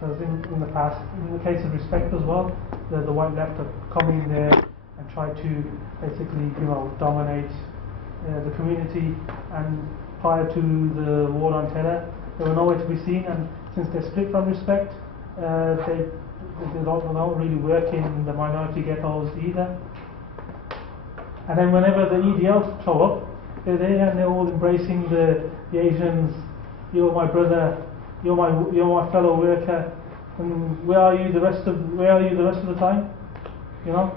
Because in the past, in the case of respect as well, the white left have come in there and tried to basically, dominate the community. And prior to the war on terror, they were nowhere to be seen. And since they're split from respect, they don't really work in the minority ghettos either. And then whenever the EDLs show up, they're there and they're all embracing the Asians. You're my brother. You're my fellow worker. And where are you the rest of the time? Well,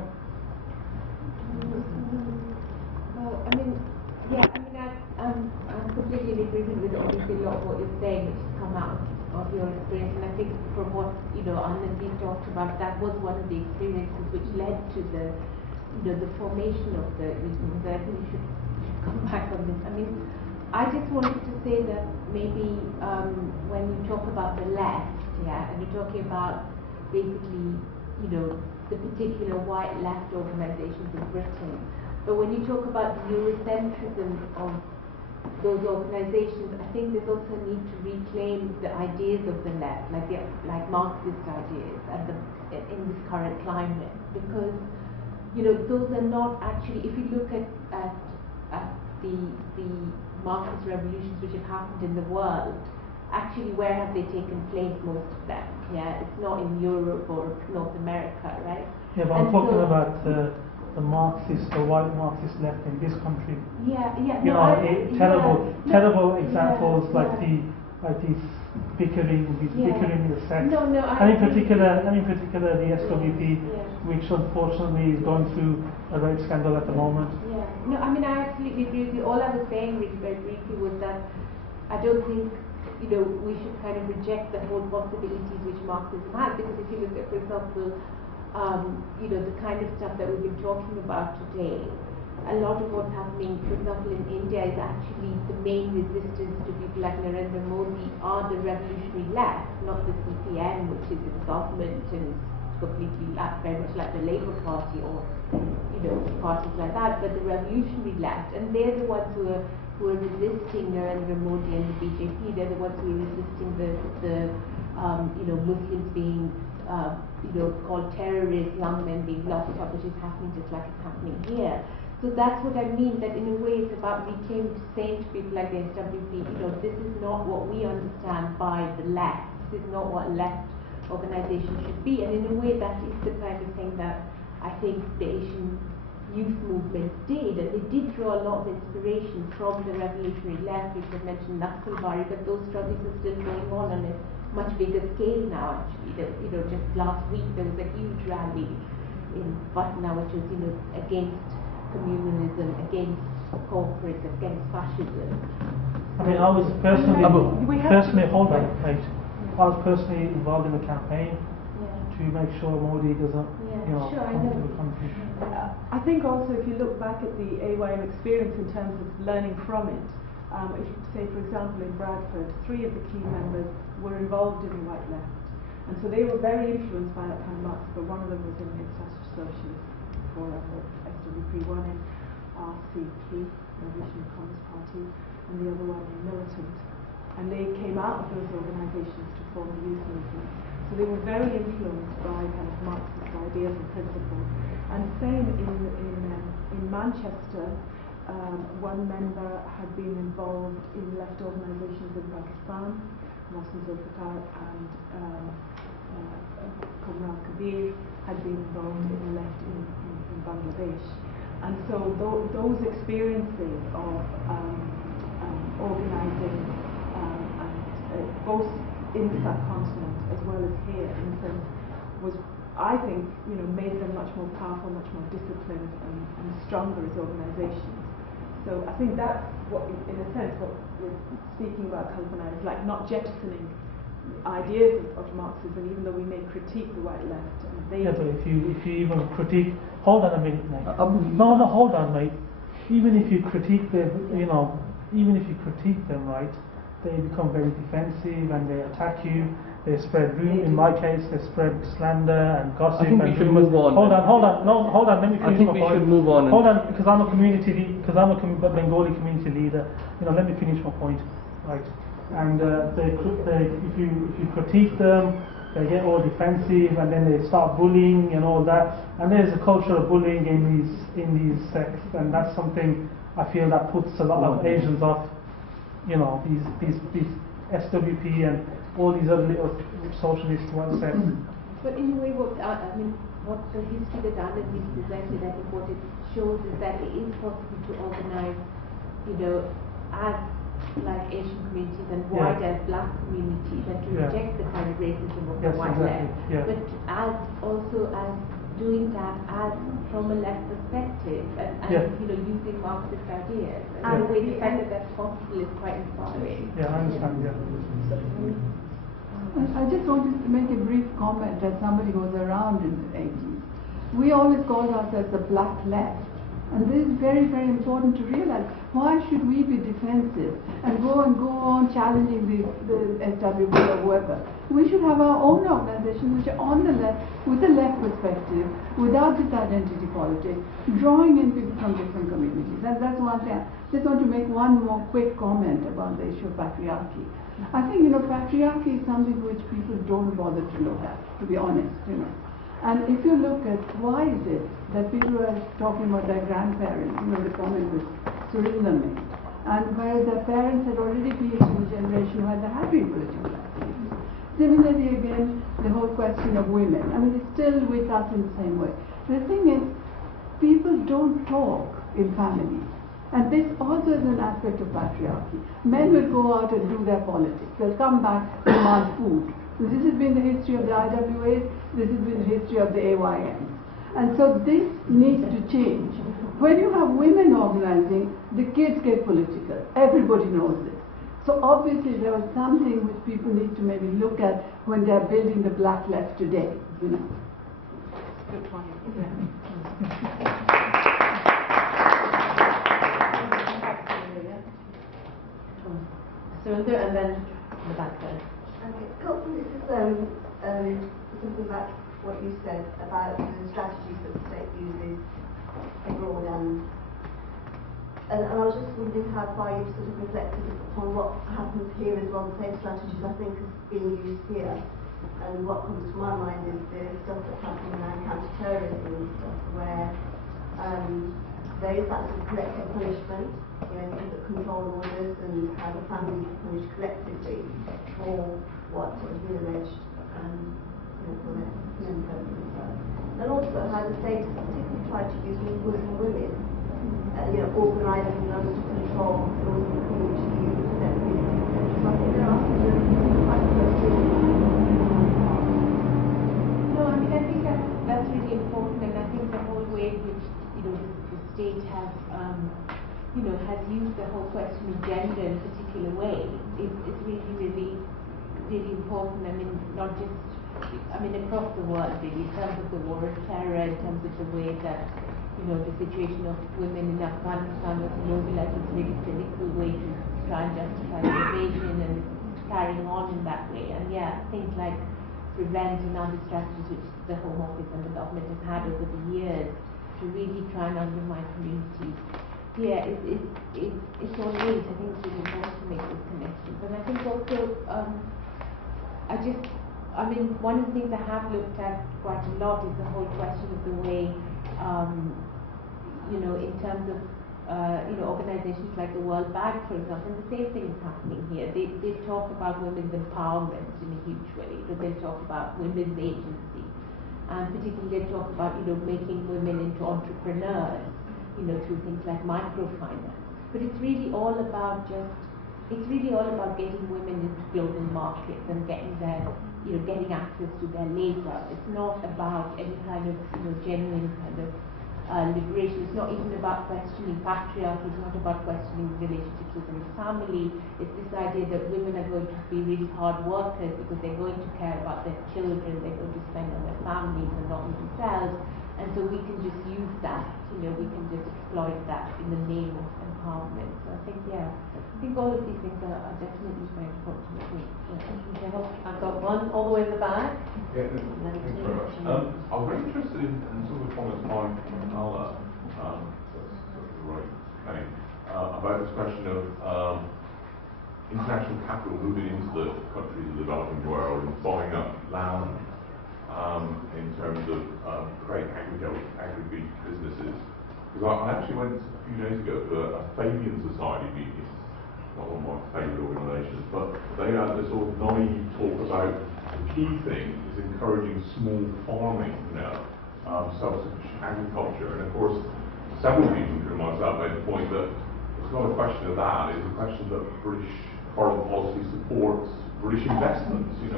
I'm completely in agreement with obviously a lot of what you're saying, which has come out of your experience. And I think from what Anand talked about, that was one of the experiences which led to the formation of the region. So I think you should come back on this. I just wanted to say that maybe when you talk about the left, and you're talking about basically, the particular white left organizations in Britain, but when you talk about the Eurocentrism of those organizations, I think there's also a need to reclaim the ideas of the left, like Marxist ideas, in this current climate, because those are not actually. If you look at the Marxist revolutions which have happened in the world, actually where have they taken place, most of them? It's not in Europe or North America, right? Yeah, but I'm talking about the white Marxist left in this country. Terrible examples like these bickering in the sex. And in particular the SWP, which unfortunately is going through a rape scandal at the moment. I absolutely agree with you. All I was saying really very briefly was that I don't think we should kind of reject the whole possibilities which Marxism has, because if you look at, for example, the kind of stuff that we've been talking about today, a lot of what's happening, for example, in India, is actually the main resistance to people like Narendra Modi are the revolutionary left, not the CPM, which is in government and is completely very much like the Labour Party or parties like that, but the revolutionary left, and they're the ones who are resisting Narendra Modi and the BJP. They're the ones who are resisting the Muslims being called terrorists, young men being locked up, which is happening just like it's happening here. So that's what I mean, that in a way it's about reclaiming, saying to people like the SWP, this is not what we understand by the left. This is not what left organization should be. And in a way that is the kind of thing that I think the Asian youth movement did. And they did draw a lot of inspiration from the revolutionary left, which was mentioned Naxalbari, but those struggles are still going on a much bigger scale now, actually. Just last week there was a huge rally in Patna, which was against communalism, against corporates, against fascism. I was personally hold on, right? I was personally involved in the campaign to make sure Modi doesn't come to the country. I think also if you look back at the AYM experience in terms of learning from it, if you say, for example, in Bradford, 3 of the key members were involved in the white left, and so they were very influenced by that kind of Marx, but one of them was in Socialist Forum, or SWP, one in RCP, Revolutionary Communist Party, and the other one in Militant. And they came out of those organizations to form the youth movement. So they were very influenced by kind of Marxist ideas and principles. And same in Manchester, one member had been involved in left organizations in Pakistan, Mohsen Zulfikar and Kamran Kabir had been involved in the left in Bangladesh. And so those experiences of organizing both in the subcontinent as well as here, in a sense, was, I think, made them much more powerful, much more disciplined, and stronger as organizations. So I think that's what, in a sense, what we're speaking about, Kalpana, is like not jettisoning ideas of Marxism, even though we may critique the white left. But if you even critique, hold on a minute, mate. No, hold on, mate. Even if you critique them, right, they become very defensive and they attack you. They spread rumors. In my case, they spread slander and gossip. I think we should move on. Hold on. Let me finish. I think we should move on. Hold on, because I'm a Bengali community leader. Let me finish my point, right? And if you critique them, they get all defensive, and then they start bullying and all that. And there's a culture of bullying in these sects, and that's something I feel that puts a lot of Asians off. You know, these SWP and all these other little socialist one sects. But in a way, what the history that Anand has presented, I think what it shows is that it is possible to organize, as like Asian communities and wider black communities, and to reject the kind of racism of the white left. But as doing that as from a left perspective and using Marxist ideas. And the way the fact that that's possible is quite inspiring. Yeah, I understand, I just wanted to make a brief comment as somebody who was around in the 80s. We always called ourselves the black left. And this is very, very important to realize. Why should we be defensive and go on challenging the SWP or whoever? We should have our own organizations which are on the left, with a left perspective, without this identity politics, drawing in people from different communities. And that's one thing. I just want to make one more quick comment about the issue of patriarchy. I think, patriarchy is something which people don't bother to look at, to be honest, And if you look at why is it that people are talking about their grandparents, the comment which Surendra made, and whereas their parents had already been in a generation where there had been political activism. Similarly, again, the whole question of women. I mean, it's still with us in the same way. The thing is, people don't talk in families. And this also is an aspect of patriarchy. Men will go out and do their politics. They'll come back, demand food. So this has been the history of the IWAs, this has been the history of the AYMs. And so this needs to change. When you have women organizing, the kids get political. Everybody knows this. So obviously there was something which people need to maybe look at when they're building the black left today, Good point. Surendra, and then the back there. Okay, cool. This is something about what you said about the strategies that the state uses abroad, and I was just wondering how far you've sort of reflected upon what happens here as well. The same strategies I think is being used here, and what comes to my mind is the stuff that's happening around counter-terrorism and stuff, where there is that sort of collective punishment, that control orders, and how the families are punished collectively for what has been alleged for their purposes. And also how the state has particularly tried to use Muslim women, organising them to control those in the community, use their freedom, etc. So I think there are some quite questions. No, I mean, I think that's really important, and I think the whole way in which the state has has used the whole question of gender in a particular way is really, really important. I mean, not just, across the world, really, in terms of the war on terror, in terms of the way that, the situation of women in Afghanistan was mobilized as a really cynical way to try and justify the invasion and carrying on in that way. And things like revenge and other strategies which the Home Office and the government has had over the years to really try and undermine communities. It's always, I think it's really important to make those connections. And I think also, one of the things I have looked at quite a lot is the whole question of the way, in terms of, organizations like the World Bank, for example, and the same thing is happening here. They talk about women's empowerment in a huge way. They talk about women's agency, and particularly they talk about, making women into entrepreneurs, through things like microfinance. But it's really all about getting women into global markets and getting getting access to their labor. It's not about any kind of, genuine kind of liberation. It's not even about questioning patriarchy. It's not about questioning relationships within the family. It's this idea that women are going to be really hard workers because they're going to care about their children, they're going to spend on their families and not on themselves. And so we can just use that, we can just exploit that in the name of empowerment. So I think all of these things are definitely very important to me. I've got one all the way in the back. Yeah, thanks very much. I'm very interested in some of the comments by Nala, that's the right name, about this question of international capital moving into the countries of the developing world and buying up land in terms of great agri businesses. Because I actually went a few days ago to a Fabian Society meeting, not one of my favourite organisations, but they had this sort of naive talk about the key thing is encouraging small farming, self-sufficient agriculture. And of course, several people, including myself, made the point that it's not a question of that, it's a question that British foreign policy supports British investments, and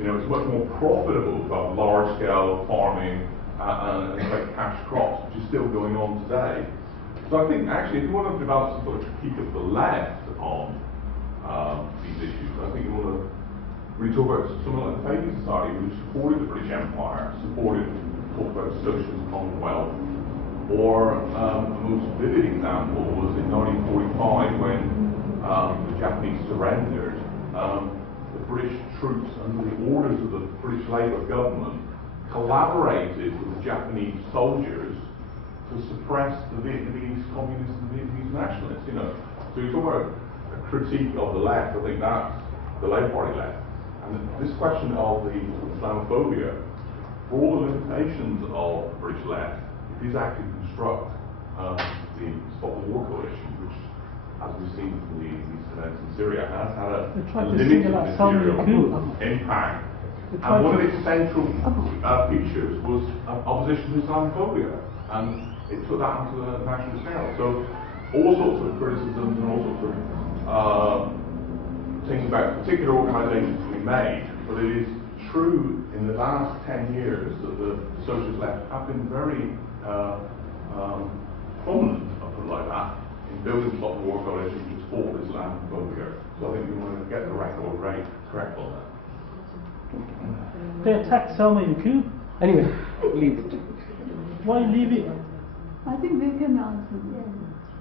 it's much more profitable to have large-scale farming and like cash crops, which is still going on today. So I think actually, if you want to develop some sort of critique of the left on these issues, I think you want to really talk about someone like the Fabian Society, who supported the British Empire, talked about socialist commonwealth, or a most vivid example was in 1945 when the Japanese surrendered. The British troops, under the orders of the British Labour government, collaborated with the Japanese soldiers to suppress the Vietnamese communists and the Vietnamese nationalists. So you talk about a critique of the left. I think that's the Labour Party left. And this question of the Islamophobia, for all the limitations of the British left, it is actually construct the Stop the War coalition, which, as we've seen from these events in Syria, has had a limited material impact. And one of its central features was opposition to Islamophobia, and it took that onto the national scale. So all sorts of criticisms and all sorts of things about particular organisations to be made, but it is true in the last 10 years that the socialist left have been very prominent, I'll put it like that, in building Stop the War coalition which fought Islamophobia. So I think we want to get the record rate correct on that. They attacked Selma Yakub. Anyway, leave it. Why leave it? I think they can answer this.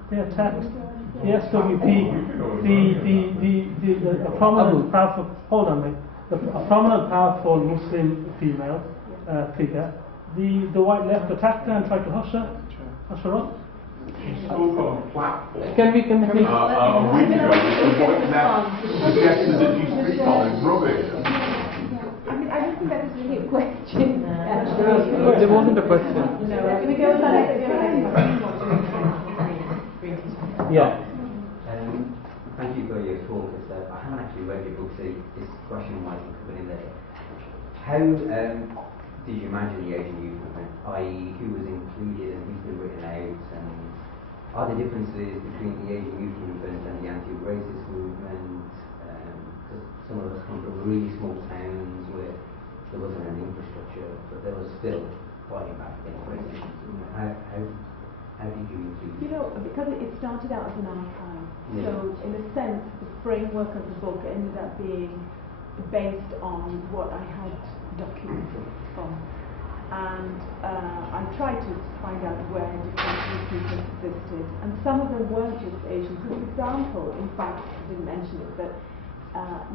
They attacked the SWP, a prominent, powerful. Hold on, mate. A prominent, powerful Muslim female figure. The white left attacked her and tried to hush her up. She spoke on a platform. Can we a week ago, the white left suggested that she speaks on is rubbish. I don't think that was really a question. There wasn't a question. Can we go to the next Yeah. Thank you for your talk. I haven't actually read your book, so this question might be coming in there. How did you imagine the Asian youth movement, i.e. who was included and who's been written out, and are there differences between the Asian youth movement and the anti-racist movement? Because some of us come from really small towns where there wasn't any infrastructure, but there was still fighting back against racism. How did you include? Because it started out as an archive, so in a sense, the framework of the book ended up being based on what I had documented from. And I tried to find out where different youth movements existed, and some of them weren't just Asian. For example, in fact, I didn't mention it, but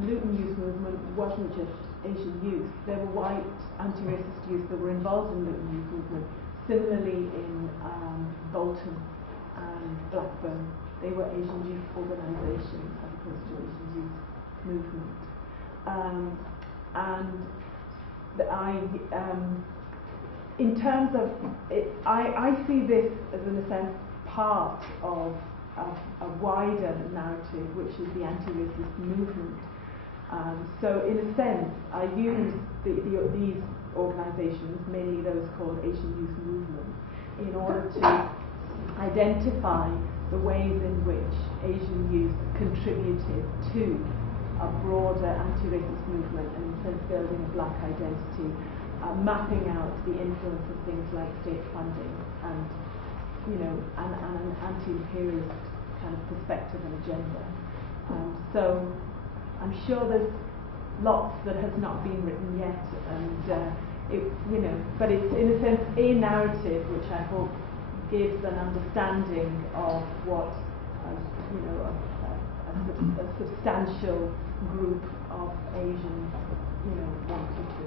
Luton Youth Movement wasn't just Asian youth. There were white anti-racist youth that were involved in Luton Youth Movement. Similarly in Bolton and Blackburn, they were Asian youth organisations as opposed to Asian youth movement. In terms of it, I see this as, in a sense, part of a wider narrative, which is the anti-racist movement. So in a sense, I use these organisations, mainly those called Asian Youth Movement, in order to identify the ways in which Asian youth contributed to a broader anti-racist movement, and in a sense building a black identity, mapping out the influence of things like state funding and an anti-imperialist kind of perspective and agenda. So I'm sure there's lots that has not been written yet, and but it's in a sense a narrative which I hope gives an understanding of what a substantial group of Asians wanted to.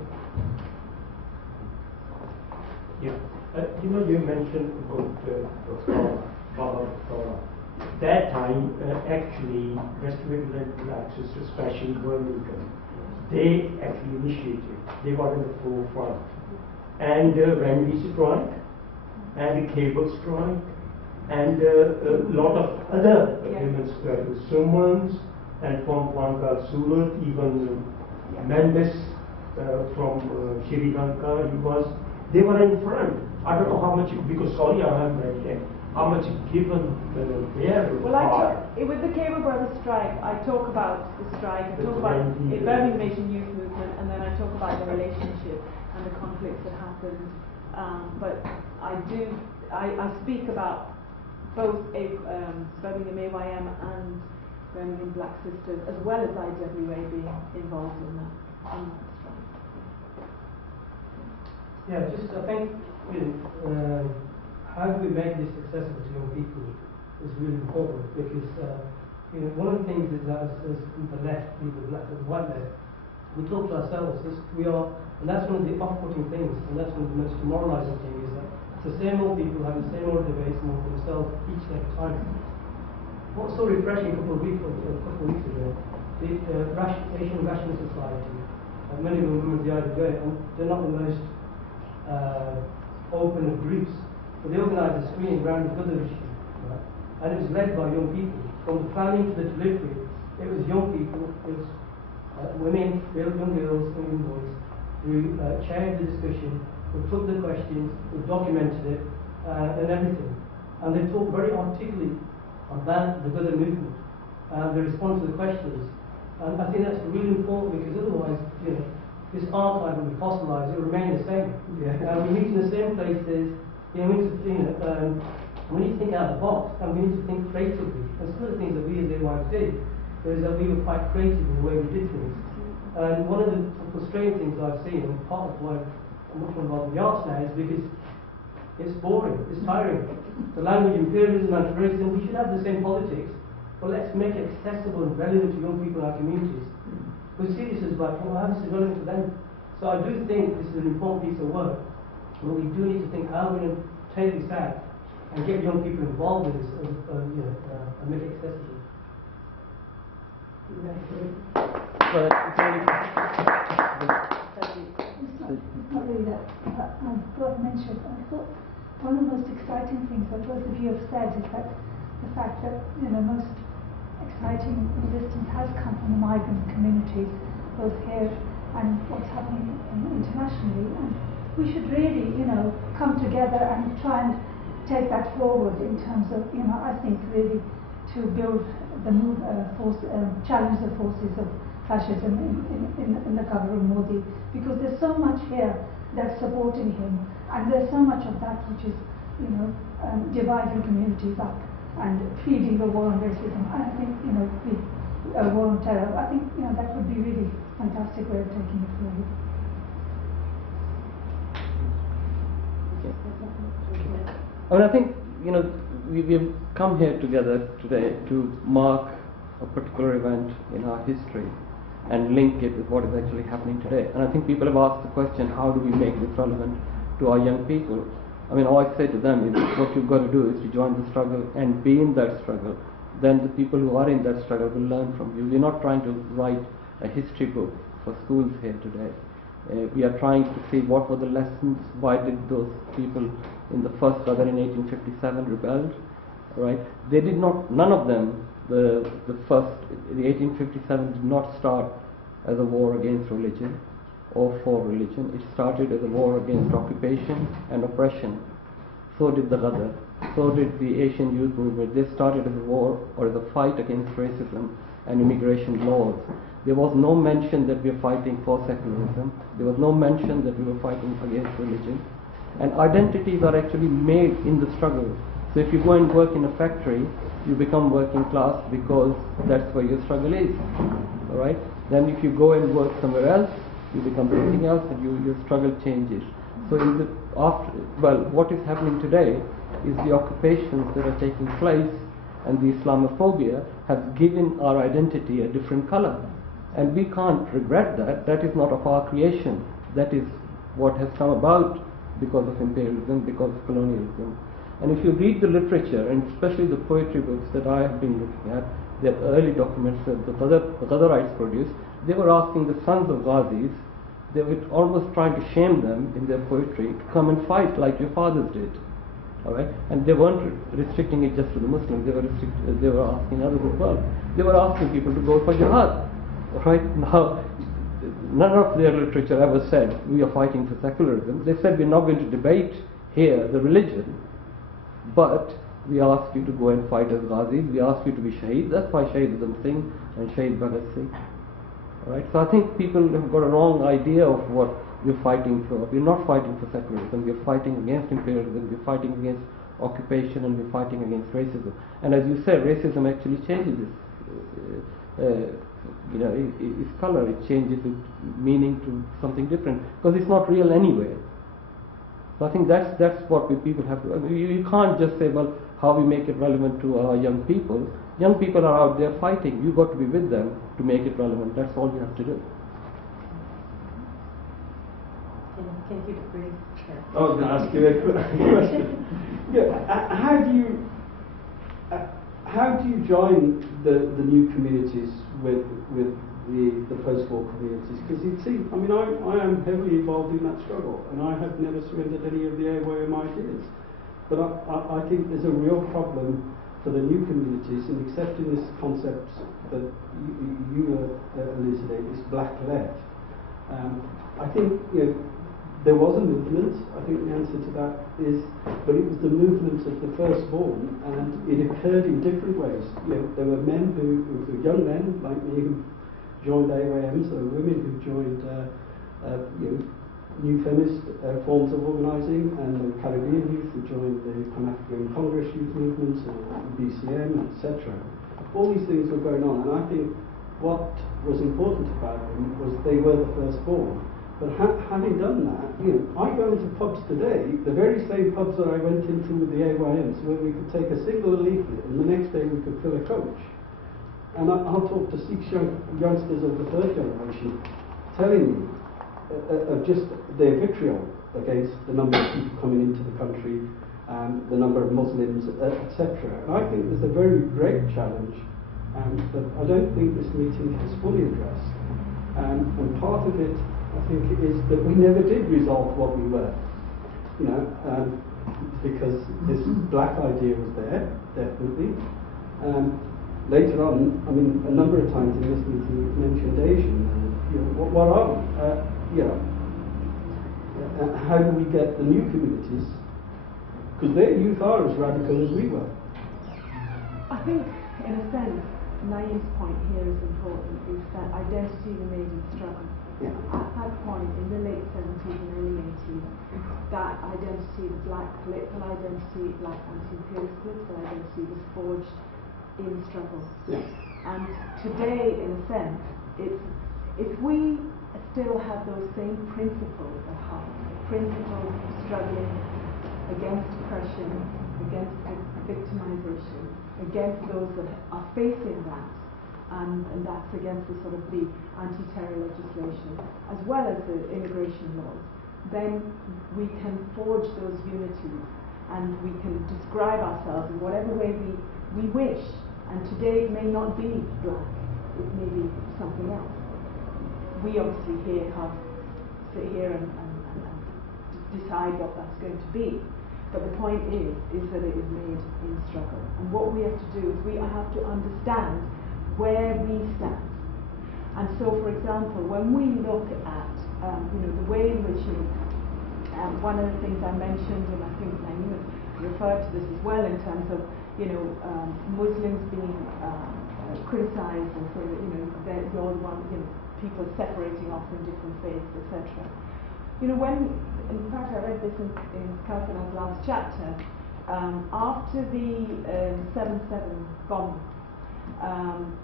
Yeah, you mentioned about Ghadar that time, actually, restorative blacks, especially Birmingham, they actually initiated. They were in the forefront. And the Remedy strike, and the cable strike, and a lot of other agreements, Summons, and from Pankal Surat, even Mendes from Sri Lanka, they were in front. I don't know how much, because sorry, I haven't read it, how much given their part. With the Cable Brothers strike, I talk about the strike, I talk about the Birmingham Nation Youth Movement, and then I talk about the relationship and the conflicts that happened. But I speak about both Birmingham AYM and Birmingham Black Sisters, as well as IWA being involved in that strike. Yeah, just I think how do we make this accessible to young people is really important, because one of the things is that as the left, the black and white left, we talk to ourselves. And that's one of the off-putting things, and that's one of the most demoralising things, is that it's the same old people having the same old debates among themselves each and every time. What's so refreshing a couple of weeks ago, the Asian Rational Society, many of them women of the IWA, and they're not the most open of groups, but they organised a screening around the Ghadar issue, right? And it was led by young people. From the planning to the delivery, it was young people, it was women, young girls, young boys, who chaired the discussion, who took the questions, who documented it, and everything. And they talked very articulately about the Ghadar movement, and the response to the questions. And I think that's really important, because otherwise, this archive will be fossilised, it will remain the same. And we meet in the same places, we need to, we need to think out of the box, and we need to think creatively. And some of the things that we as AYM did is that we were quite creative in the way we did things. And one of the frustrating things I've seen, and part of why I'm much more involved in the arts now, is because it's boring, it's tiring. The language, imperialism, anti-racism, we should have the same politics, but let's make it accessible and relevant to young people in our communities. We see this as like, how this is relevant to them. So I do think this is an important piece of work, but we do need to think how we're going to take this out and get young people involved in this, and make it accessible. Probably that Bob mentioned. I thought one of the most exciting things that both of you have said is that the fact that most exciting resistance has come from the migrant communities, both here and what's happening internationally. And we should really, come together and try and take that forward in terms of, I think really to build the challenge the forces of fascism in the cover of Modi, because there's so much here that's supporting him, and there's so much of that which is, dividing communities up and feeding the war on racism. I think, the war on terror. I think, that would be really fantastic way of taking it forward. I think, we've come here together today to mark a particular event in our history and link it with what is actually happening today. And I think people have asked the question, how do we make this relevant to our young people? All I say to them is, what you've got to do is to join the struggle and be in that struggle. Then the people who are in that struggle will learn from you. We're not trying to write a history book for schools here today. We are trying to see what were the lessons, why did those people in the first Ghadar in 1857 rebelled, right? They did not, none of them, the 1857 did not start as a war against religion or for religion. It started as a war against occupation and oppression. So did the Ghadar, so did the Asian Youth Movement. They started as a war or as a fight against racism and immigration laws. There was no mention that we are fighting for secularism. There was no mention that we were fighting against religion. And identities are actually made in the struggle. So if you go and work in a factory, you become working class because that's where your struggle is. All right? Then if you go and work somewhere else, you become something else, and your struggle changes. So what is happening today is the occupations that are taking place and the Islamophobia has given our identity a different color. And we can't regret that. That is not of our creation. That is what has come about because of imperialism, because of colonialism. And if you read the literature, and especially the poetry books that I have been looking at, the early documents that the Ghadarites produced, they were asking the sons of Ghazis, they were almost trying to shame them in their poetry to come and fight like your fathers did. Alright? And they weren't restricting it just to the Muslims, they were asking others as well. They were asking people to go for jihad. Right? Now, none of their literature ever said we are fighting for secularism. They said we're not going to debate here the religion, but we ask you to go and fight as Ghazis, we ask you to be Shaheed. That's why Shaheed Uzam Singh and Shaheed Bhagat Singh. Alright? So I think people have got a wrong idea of what we're fighting for. We're not fighting for secularism, we're fighting against imperialism, we're fighting against occupation, and we're fighting against racism. And as you said, racism actually changes its color, it changes its meaning to something different, because it's not real anyway. So I think that's what people have to, you can't just say, well, how we make it relevant to our young people. Young people are out there fighting, you've got to be with them to make it relevant. That's all you have to do. Can you agree? I was going to ask you a question. Yeah, how do you join the new communities with the post-war communities? Because it seems, I mean, I am heavily involved in that struggle, and I have never surrendered any of the AYM ideas. But I think there's a real problem for the new communities in accepting this concept that you elucidate, this black left. I think, there was a movement. I think the answer to that is, but it was the movement of the firstborn, and it occurred in different ways. There were men young men like me who joined AYMs, there were women who joined new feminist forms of organising, and the Caribbean youth who joined the Pan-African Congress youth movements, or BCM, etc. All these things were going on, and I think what was important about them was they were the firstborn. But having done that, I go into pubs today, the very same pubs that I went into with the AYMs, where we could take a single leaflet and the next day we could fill a coach. And I'll talk to 6 youngsters of the third generation telling me of just their vitriol against the number of people coming into the country, the number of Muslims, etc. And I think there's a very great challenge that I don't think this meeting has fully addressed. And part of it, I think, is that we never did resolve what we were, because this black idea was there, definitely. Later on, I mean, a number of times in this meeting we mentioned Asian, what are we? How do we get the new communities? Because their youth are as radical as we were. I think, in a sense, Naeem's point here is important, is that identity remains a struggle. Yeah. At that point, in the late 70s and early 80s, that identity, the black political identity, black anti-imperialist political identity, was forged in struggle. Yeah. And today, in a sense, if we still have those same principles at heart, principles of struggling against oppression, against victimization, against those that are facing that, and that's against the sort of the anti-terror legislation, as well as the immigration laws, then we can forge those unities, and we can describe ourselves in whatever way we wish. And today it may not be black, it may be something else. We obviously here can't sit here and decide what that's going to be. But the point is that it is made in struggle. And what we have to do is we have to understand where we stand. And so, for example, when we look at the way in which one of the things I mentioned, and I think Naeem referred to this as well, in terms of Muslims being criticized and say that you're the one, people separating off from different faiths, etc. When, in fact, I read this in Kalpana's last chapter, after the 7/7 bombing,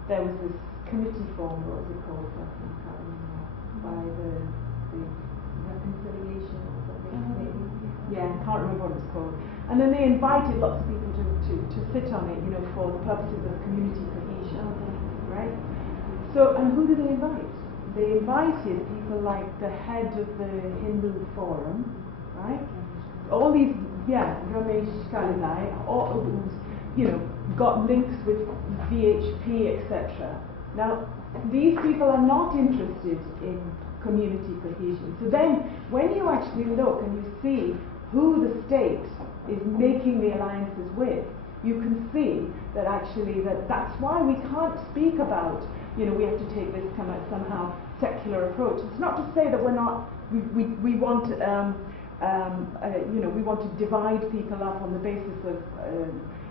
there was this committee formed, what was it called? I can't remember, by the reconciliation or something. Yeah, I can't remember what it's called. And then they invited lots of people to sit on it, for the purposes of community cohesion, right? So, and who did they invite? They invited people like the head of the Hindu Forum, right? All these Ramesh Kalilai, or who's, got links with VHP, etc. Now, these people are not interested in community cohesion. So then, when you actually look and you see who the state is making the alliances with, you can see that actually that's why we can't speak about, we have to take this kind of somehow secular approach. It's not to say that we want we want to divide people up on the basis of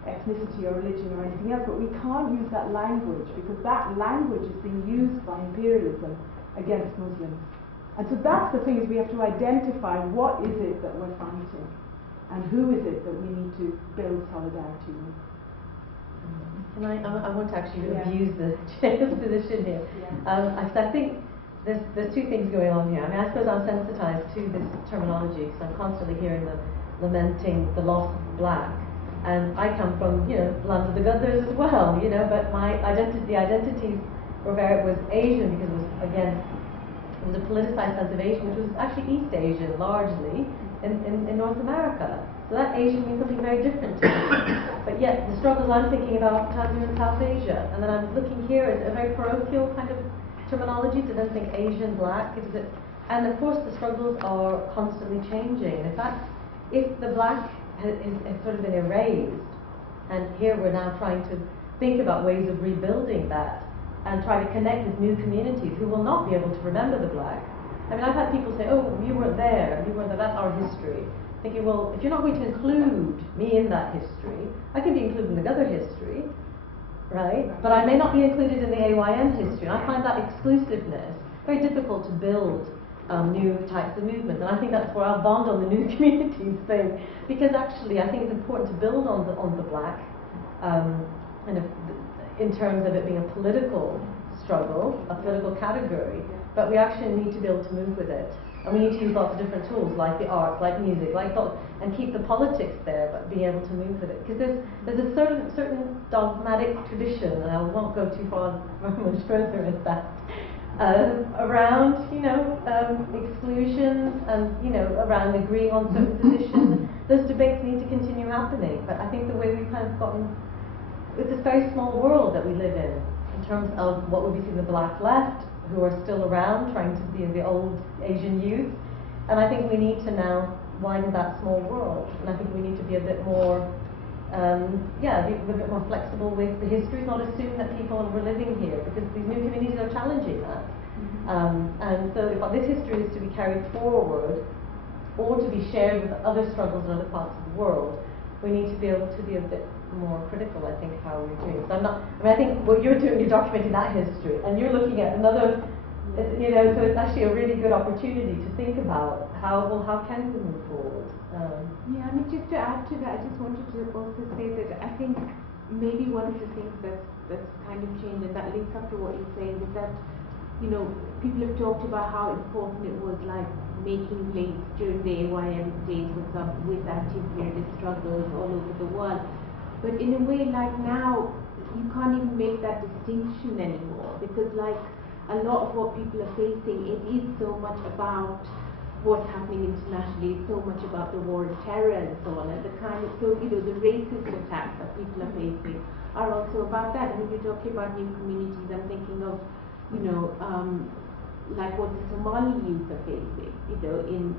ethnicity or religion or anything else, but we can't use that language because that language is being used by imperialism against Muslims. And so that's the thing, is we have to identify what is it that we're fighting and who is it that we need to build solidarity with. And I want to actually abuse the chair's position here. I think there's two things going on here. I mean, I suppose I'm sensitized to this terminology because I'm constantly hearing lamenting the loss of the black. And I come from, land of the Ghadars as well, but my identities was Asian because it was, again, it was a politicized sense of Asian, which was actually East Asian largely in North America. So that Asian means something very different to me. But yet the struggles I'm thinking about have in South Asia. And then I'm looking here at a very parochial kind of terminology to then think Asian, black. And of course the struggles are constantly changing. In fact, if the black has sort of been erased, and here we're now trying to think about ways of rebuilding that and try to connect with new communities who will not be able to remember the black. I mean, I've had people say, oh, you weren't there, that's our history. Thinking, well, if you're not going to include me in that history, I can be included in the other history, right? But I may not be included in the AYM history. And I find that exclusiveness very difficult to build new types of movements. And I think that's where I'll bond on the new communities thing, because actually I think it's important to build on the black, kind of in terms of it being a political struggle, a political category, but we actually need to be able to move with it. And we need to use lots of different tools, like the arts, like music, like thought, and keep the politics there, but being able to move with it. Because there's a certain dogmatic tradition, and I won't go too far much further in that, around, exclusions and, around agreeing on certain positions. Those debates need to continue happening. But I think the way we've kind of gotten, it's this very small world that we live in terms of what would be seen the black left, who are still around, trying to be the old Asian youth. And I think we need to now widen that small world. And I think we need to be a bit more, be a bit more flexible with the history, not assume that people were living here, because these new communities are challenging that. And so if this history is to be carried forward, or to be shared with other struggles in other parts of the world, we need to be able to be a bit more critical, I think, how we're doing. So I think what you're doing, you're documenting that history, and you're looking at another, so it's actually a really good opportunity to think about how can we move forward. Just to add to that, I just wanted to also say that I think maybe one of the things that's kind of changed, and that links up to what you're saying, is that, people have talked about how important it was, like, making links during the AYM days, for example, with anti-imperialist struggles all over the world. But in a way, like now, you can't even make that distinction anymore, because like a lot of what people are facing, it is so much about what's happening internationally, it's so much about the war on terror and so on, and the racist attacks that people are facing are also about that. And when you're talking about new communities, I'm thinking of, like what the Somali youth are facing, in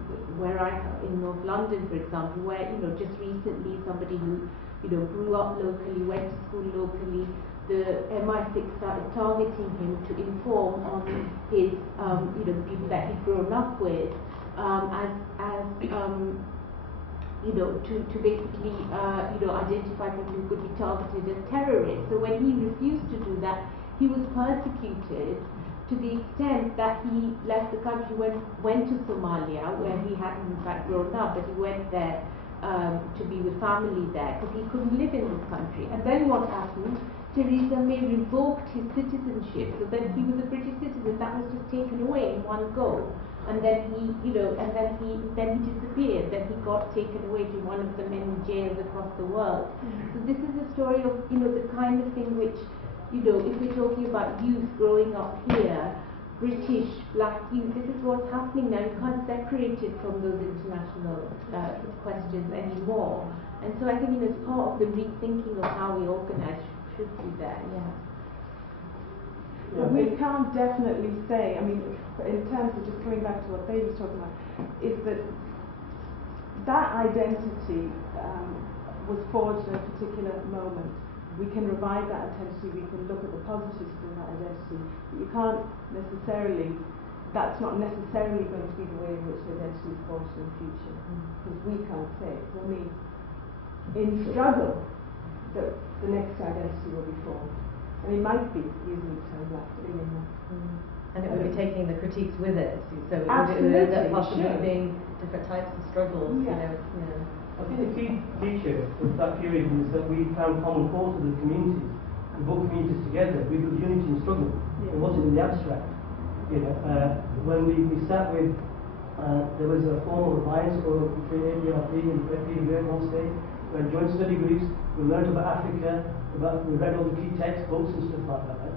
North London, for example, where, just recently somebody who, grew up locally, went to school locally, the MI6 started targeting him to inform on his, the people that he'd grown up with, to basically, identify people who could be targeted as terrorists. So when he refused to do that, he was persecuted to the extent that he left the country, went to Somalia, where he hadn't in fact grown up, but he went there to be with family there, because he couldn't live in this country. And then what happened? Theresa May revoked his citizenship, so that he was a British citizen. That was just taken away in one go. And then he, then he disappeared. Then he got taken away to one of the many jails across the world. So this is a story of, the kind of thing which, if we're talking about youth growing up here, British, black, this is what's happening now. You can't separate it from those international questions anymore. And so I think it's part of the rethinking of how we organise should be there, yeah. We can't definitely say, I mean, in terms of just coming back to what they was talking about, is that identity was forged at a particular moment. We can revive that identity, we can look at the positives in that identity, but you can't necessarily, that's not necessarily going to be the way in which the identity is forged in the future, because we can't say it. It's only in struggle that the next identity will be formed. And it might be using the term black in that. And it would be taking the critiques with it, so it Absolutely, would possibly sure. being different types of struggles, Yeah. I think the key feature of that period is that we found common cause with the communities. We brought communities together. We built unity and struggle. It wasn't in the abstract. When we sat with, there was a formal alliance called between ADRP and PDB at one stage. We had joint study groups. We learned about Africa. We read all the key textbooks and stuff like that. Right?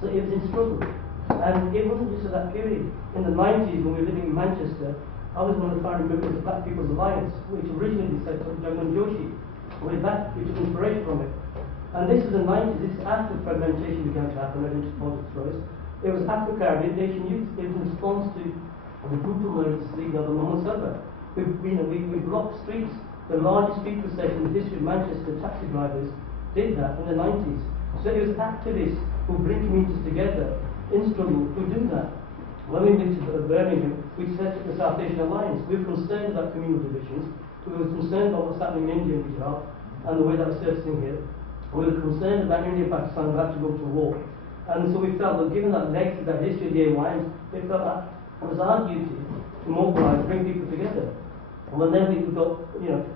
So it was in struggle. And it wasn't just at that period. In the 90s, when we were living in Manchester, I was one of the founding members of Black People's Alliance, which originally set up Jagmohan Joshi. Way back, we took inspiration from it. And this was the 90s, this is after fragmentation began to happen and interposed throws. It was Africa, the Asian youth, it was in response to the brutal murders leading of the Mohammed Sabah. We blocked streets. The largest street procession in the history of Manchester, taxi drivers, did that in the 90s. So it was activists who bring communities together in struggle who do that. When we moved to Birmingham, we set up the South Asian Alliance. We were concerned about communal divisions. We were concerned about what's happening in India and Gujarat and the way that's surfacing here. We were concerned about India and Pakistan about to go to war. And so we felt that given that legacy, that history of the alliance, we felt that it was our duty to mobilise, bring people together. And then we got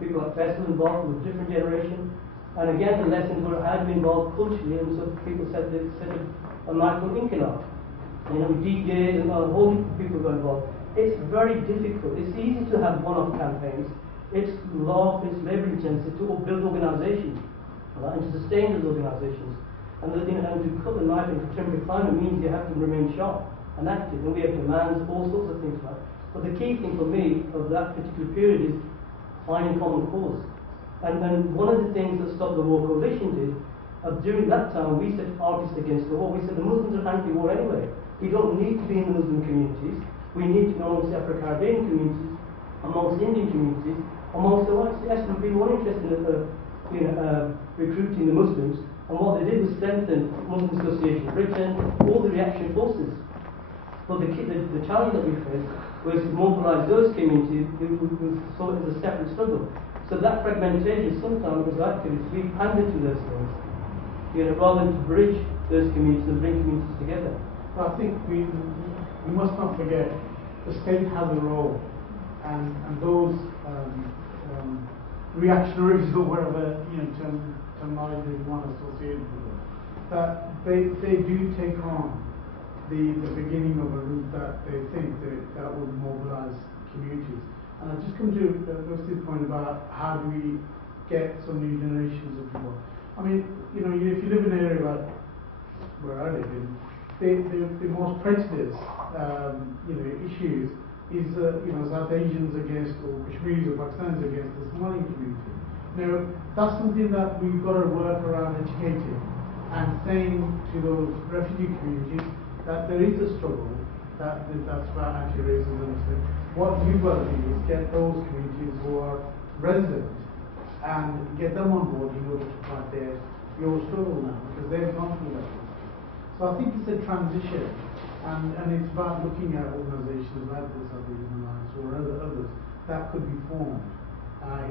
people like Faisal involved with a different generation. And again, the lessons were how to be involved culturally, and so people said they set up a micro Inqilab. DJs and a whole heap of people got involved. It's very difficult. It's easy to have one-off campaigns. It's labour intensive to build organisations, right, and to sustain those organisations. And to cut the knife in contemporary climate means you have to remain sharp and active, and we have demands, all sorts of things like that. But the key thing for me of that particular period is finding common cause. And one of the things that Stop the War Coalition did, during that time, we said artists against the war. We said the Muslims are anti-war anyway. We don't need to be in the Muslim communities. We need to be amongst the Afro-Caribbean communities, amongst Indian communities, amongst the whites. Yes, we were interested in recruiting the Muslims, and what they did was strengthen Muslim Association of Britain, all the reaction forces. But the challenge that we faced was to mobilise those communities who saw it as a separate struggle. So that fragmentation sometimes was activists. We pandered to those things, rather than to bridge those communities and bring communities together. I think we must not forget the state has a role, and those reactionaries or whatever terminology you want to associate with them, that they do take on the beginning of a route that they think that would mobilize communities. And I just come to Lucy's point about how do we get some new generations of people. I mean, if you live in an area like where I live in, the most prejudiced issues is South Asians against, or Kashmiris or Pakistanis against the Somali community. Now that's something that we've got to work around educating and saying to those refugee communities that there is a struggle that's about anti-racism. So what you've got to do is get those communities who are resident and get them on board in order to fight your struggle now, because they've gone through that. So I think it's a transition, and it's about looking at organisations like the South Asian Alliance or others that could be formed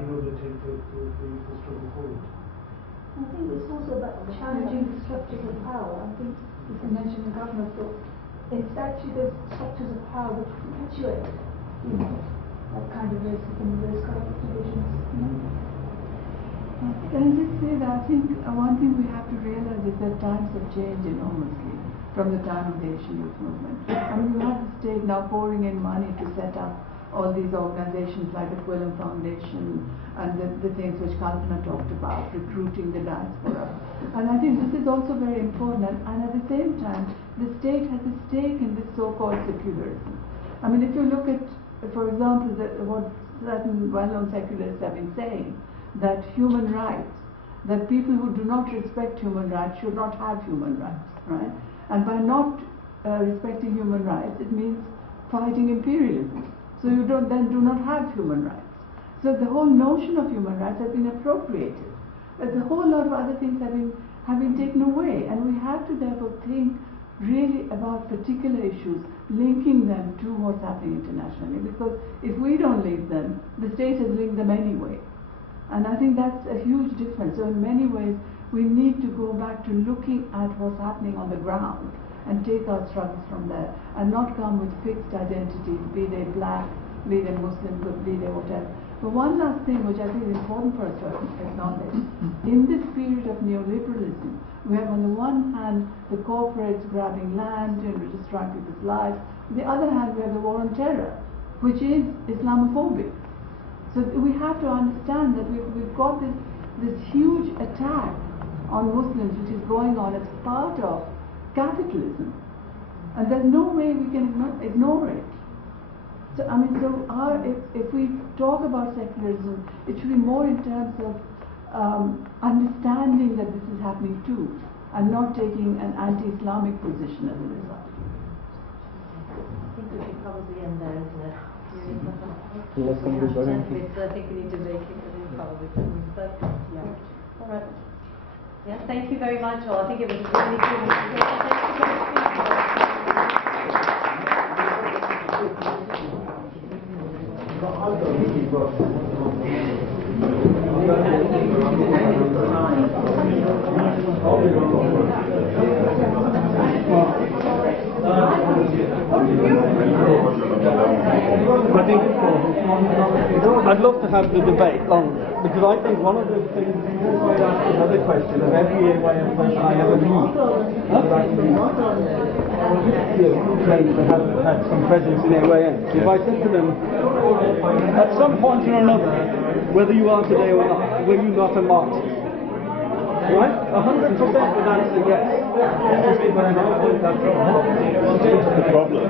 in order to struggle forward. I think it's also about challenging the structures of power. I think you can mention the government, but it's actually the structures of power which perpetuate, that kind of racism, those kind of divisions. Can I just say that I think one thing we have to realize is that times have changed enormously from the time of the Asian Youth Movement. I mean, you have the state now pouring in money to set up all these organizations like the Quillen Foundation and the things which Kalpana talked about, recruiting the diaspora. And I think this is also very important, and at the same time, the state has a stake in this so-called secularism. I mean, if you look at, for example, what certain well-known secularists have been saying, that human rights, that people who do not respect human rights should not have human rights, right? And by not respecting human rights, it means fighting imperialism. So you do not have human rights. So the whole notion of human rights has been appropriated. But a whole lot of other things have been taken away, and we have to therefore think really about particular issues, linking them to what's happening internationally, because if we don't link them, the state has linked them anyway. And I think that's a huge difference. So in many ways, we need to go back to looking at what's happening on the ground and take our struggles from there, and not come with fixed identities, be they black, be they Muslim, be they whatever. But one last thing which I think is important for us to acknowledge, in this period of neoliberalism, we have on the one hand the corporates grabbing land and destroying people's lives. On the other hand, we have the war on terror, which is Islamophobic. So we have to understand that we've got this huge attack on Muslims which is going on as part of capitalism. And there's no way we can ignore it. So, I mean, if we talk about secularism, it should be more in terms of understanding that this is happening too, and not taking an anti-Islamic position as a result. I think we should probably end there, isn't it? Let's conclude by So I think we need to make it probably. But yeah. All right. Yeah, thank you very much all. I think it was really good. I think I'd love to have the debate on, because I think one of the things, here's why I asked another question of every AYM person I ever meet, claims to have had some presence in AYM. If I said to them, at some point or another, whether you are today or not, were you not a Marxist? Right? 100% would answer yes. That's the problem.